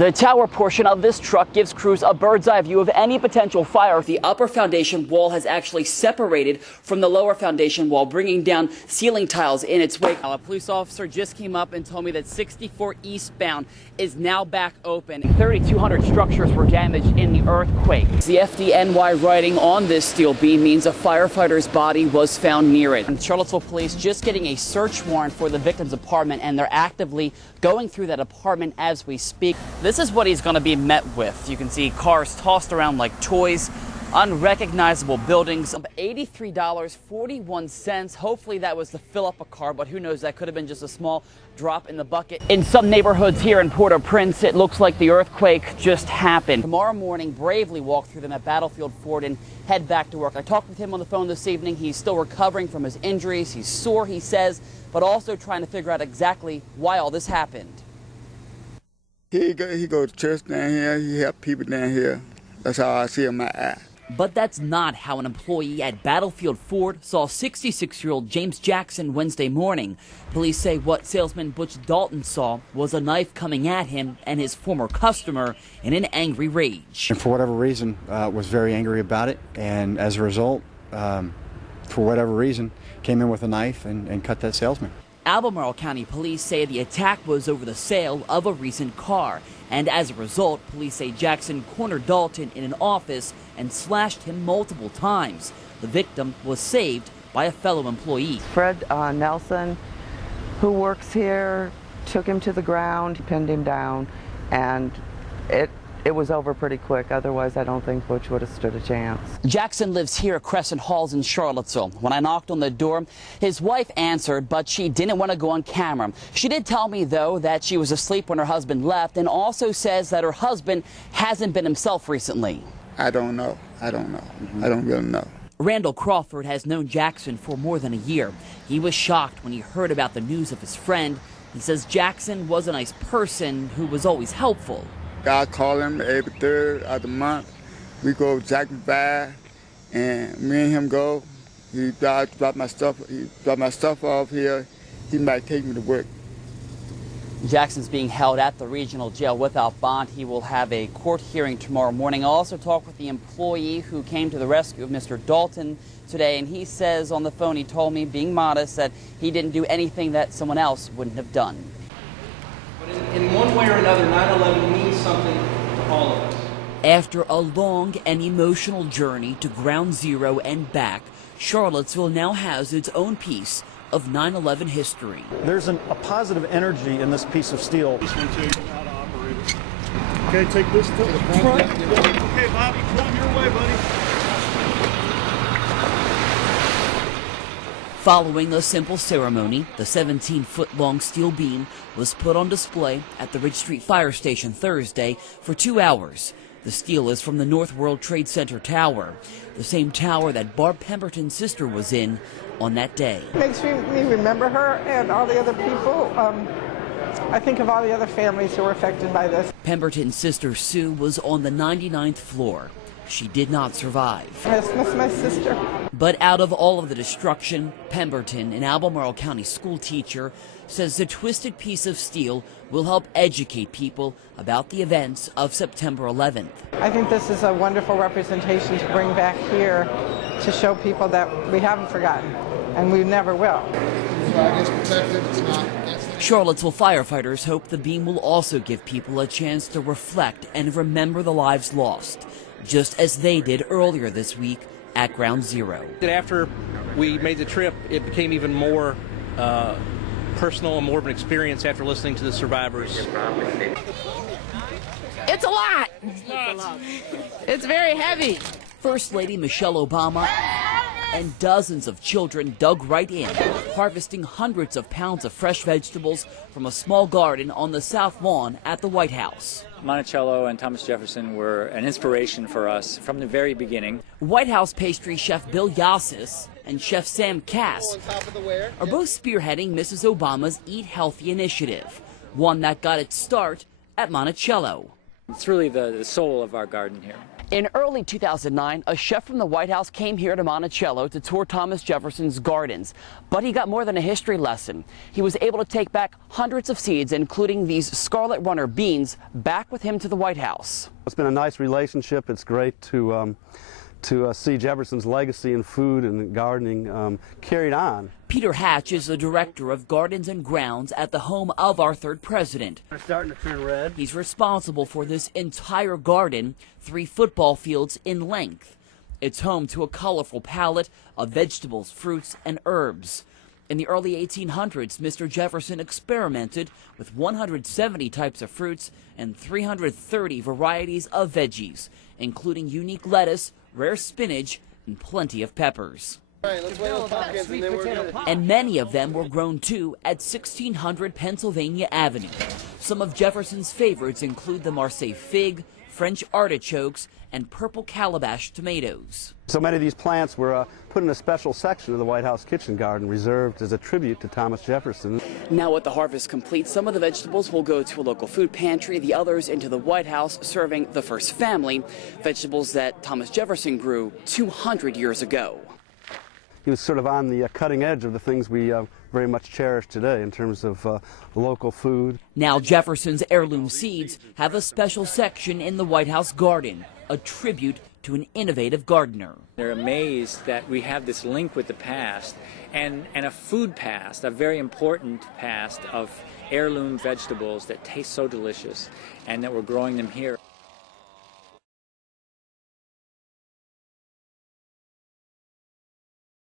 The tower portion of this truck gives crews a bird's eye view of any potential fire. The upper foundation wall has actually separated from the lower foundation wall, bringing down ceiling tiles in its wake. A police officer just came up and told me that 64 eastbound is now back open. 3,200 structures were damaged in the earthquake. The FDNY writing on this steel beam means a firefighter's body was found near it. And Charlottesville police just getting a search warrant for the victim's apartment, and they're actively going through that apartment as we speak. This is what he's going to be met with. You can see cars tossed around like toys, unrecognizable buildings. $83.41. Hopefully that was to fill up a car, but who knows, that could have been just a small drop in the bucket. In some neighborhoods here in Port-au-Prince, it looks like the earthquake just happened. Tomorrow morning, bravely walk through them at Battlefield Ford and head back to work. I talked with him on the phone this evening. He's still recovering from his injuries. He's sore, he says, but also trying to figure out exactly why all this happened. He go to church down here. He help people down here. That's how I see in my eye. But that's not how an employee at Battlefield Ford saw 66-year-old James Jackson Wednesday morning. Police say what salesman Butch Dalton saw was a knife coming at him and his former customer in an angry rage. And for whatever reason, was very angry about it, and as a result, for whatever reason, came in with a knife and cut that salesman. Albemarle County police say the attack was over the sale of a recent car, and as a result, police say Jackson cornered Dalton in an office and slashed him multiple times. The victim was saved by a fellow employee. Fred Nelson, who works here, took him to the ground, pinned him down, and it was over pretty quick. Otherwise, I don't think Butch would have stood a chance. Jackson lives here at Crescent Halls in Charlottesville. When I knocked on the door, his wife answered, but she didn't want to go on camera. She did tell me, though, that she was asleep when her husband left, and also says that her husband hasn't been himself recently. I don't know. I don't really know. Randall Crawford has known Jackson for more than a year. He was shocked when he heard about the news of his friend. He says Jackson was a nice person who was always helpful. I call him every third of the month. We go Jackson by, and me and him go. He drop my stuff. He drop my stuff off here. He might take me to work. Jackson's being held at the regional jail without bond. He will have a court hearing tomorrow morning. I'll also talk with the employee who came to the rescue of Mr. Dalton today, and he says on the phone, he told me, being modest, that he didn't do anything that someone else wouldn't have done. In one way or another, 9/11 means something to all of us. After a long and emotional journey to Ground Zero and back, Charlottesville now has its own piece of 9/11 history. There's a positive energy in this piece of steel. This one too, how to operate it. Okay, take this to the front. Okay, Bobby, come your way, buddy. Following a simple ceremony, the 17-foot-long steel beam was put on display at the Ridge Street Fire Station Thursday for 2 hours. The steel is from the North World Trade Center tower, the same tower that Barb Pemberton's sister was in on that day. It makes me remember her and all the other people. I think of all the other families who were affected by this. Pemberton's sister Sue was on the 99th floor. She did not survive. I miss my sister. But out of all of the destruction, Pemberton, an Albemarle County school teacher, says the twisted piece of steel will help educate people about the events of September 11th. I think this is a wonderful representation to bring back here to show people that we haven't forgotten, and we never will. Charlottesville firefighters hope the beam will also give people a chance to reflect and remember the lives lost, just as they did earlier this week at Ground Zero. After we made the trip, it became even more personal and more of an experience after listening to the survivors. It's a lot. It's very heavy. First Lady Michelle Obama and dozens of children dug right in, harvesting hundreds of pounds of fresh vegetables from a small garden on the south lawn at the White House. Monticello and Thomas Jefferson were an inspiration for us from the very beginning. White House pastry chef Bill Yassis and Chef Sam Cass are both spearheading Mrs. Obama's Eat Healthy initiative, one that got its start at Monticello. It's really the soul of our garden here. In early 2009, a chef from the White House came here to Monticello to tour Thomas Jefferson's gardens. But he got more than a history lesson. He was able to take back hundreds of seeds, including these Scarlet Runner beans, back with him to the White House. It's been a nice relationship. It's great to see Jefferson's legacy in food and gardening carried on. Peter Hatch is the director of Gardens and Grounds at the home of our third president. They're starting to turn red. He's responsible for this entire garden, 3 football fields in length. It's home to a colorful palette of vegetables, fruits, and herbs. In the early 1800s, Mr. Jefferson experimented with 170 types of fruits and 330 varieties of veggies, including unique lettuce, rare spinach, and plenty of peppers. All right, let's weigh those pumpkins and then we're good. And many of them were grown too at 1600 Pennsylvania Avenue. Some of Jefferson's favorites include the Marseille fig, French artichokes, and purple calabash tomatoes. So many of these plants were put in a special section of the White House kitchen garden reserved as a tribute to Thomas Jefferson. Now with the harvest complete, some of the vegetables will go to a local food pantry, the others into the White House, serving the first family, vegetables that Thomas Jefferson grew 200 years ago. He was sort of on the cutting edge of the things we very much cherish today in terms of local food. Now Jefferson's heirloom seeds have a special section in the White House garden, a tribute to an innovative gardener. They're amazed that we have this link with the past and a food past, a very important past of heirloom vegetables that taste so delicious, and that we're growing them here.